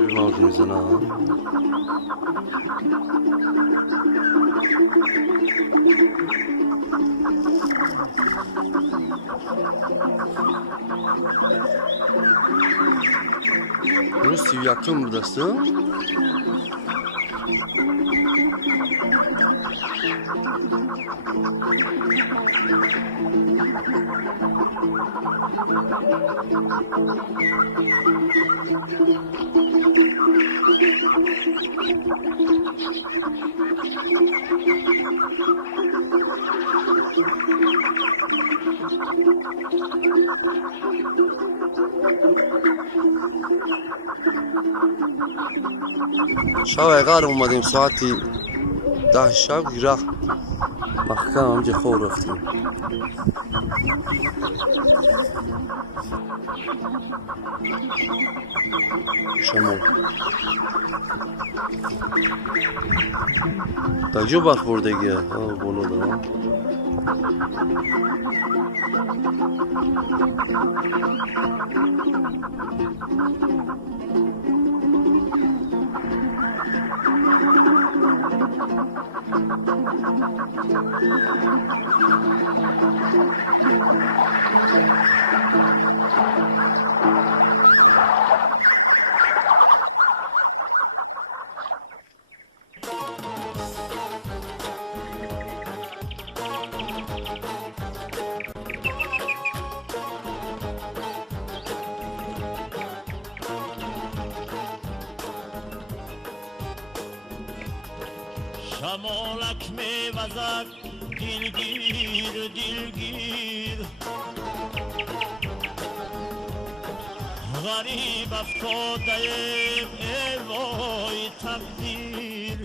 Reload میزنه ها. روسی yakın buradasın. شب قدر اومدیم ساعتی 10 شب گیره محکم همجه خور رفتیم. شمال داجو برخ بردگیه بولو دارم. شمالک میوزد دلگیر دلگیر، غریب افتاده ای وای تقدیر.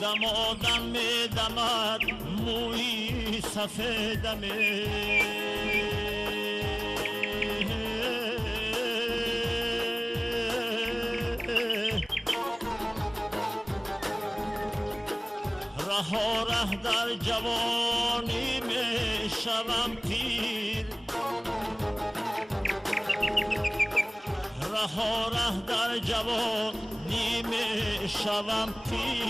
دمادم میدمد موی سفیدمه، ره در جوانی می شوم پیر، ره در جوانی می شوم پیر.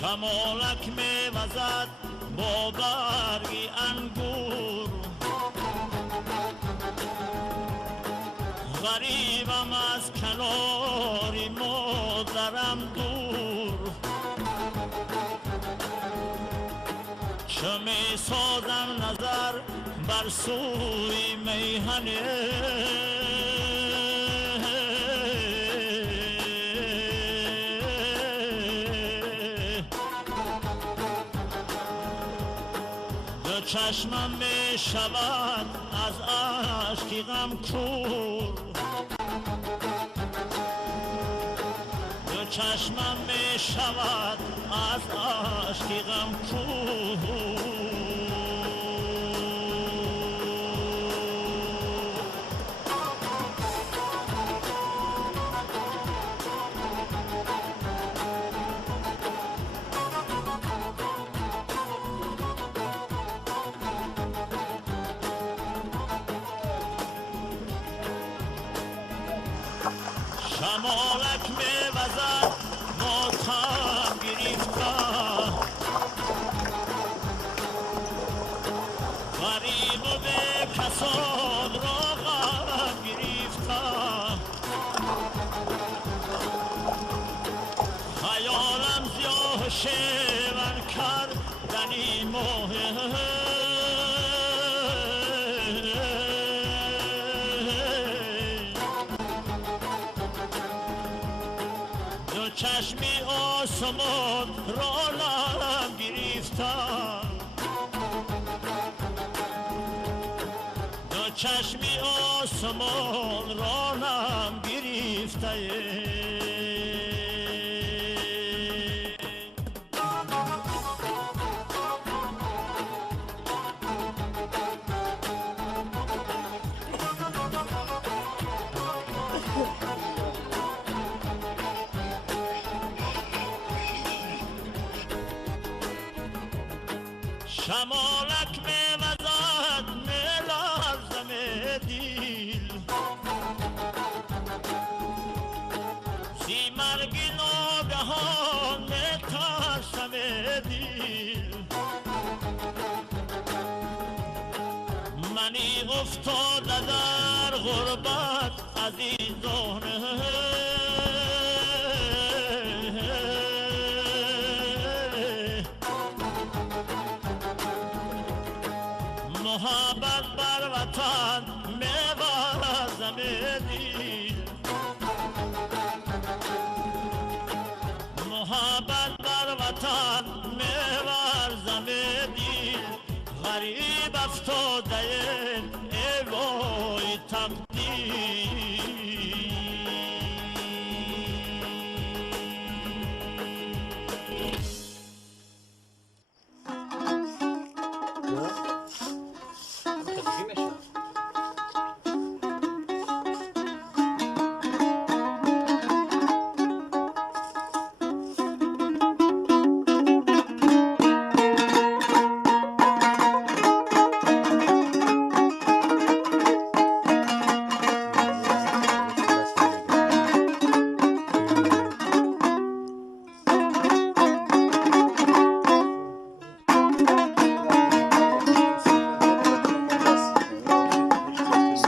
شمالک میوزد با برگی انگور، غریبم از کناری مادرم دور. چه میسازم نظر بر سوی میهنه، چشمم می شود از عشقی غم کور، چشمم می شود از عشقی غم کور. شمالک میوزد ماتم گرفته غریب و به کسان را غم گرفته خیالم زیاه شیون کردنی ماه دو چشمی آسمان رانم گرفتم دو چشمی آسمان رانم گرفته شمالک میوزد میلرزم دل سیمرگی ناگهان میترسم دل منی افتاده در غربت عزیزان محبت بر وطن میوزم دل محبت بر وطن میورزم دل غریب افتاده ای وای تقدیر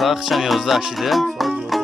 ساعت 11 شده.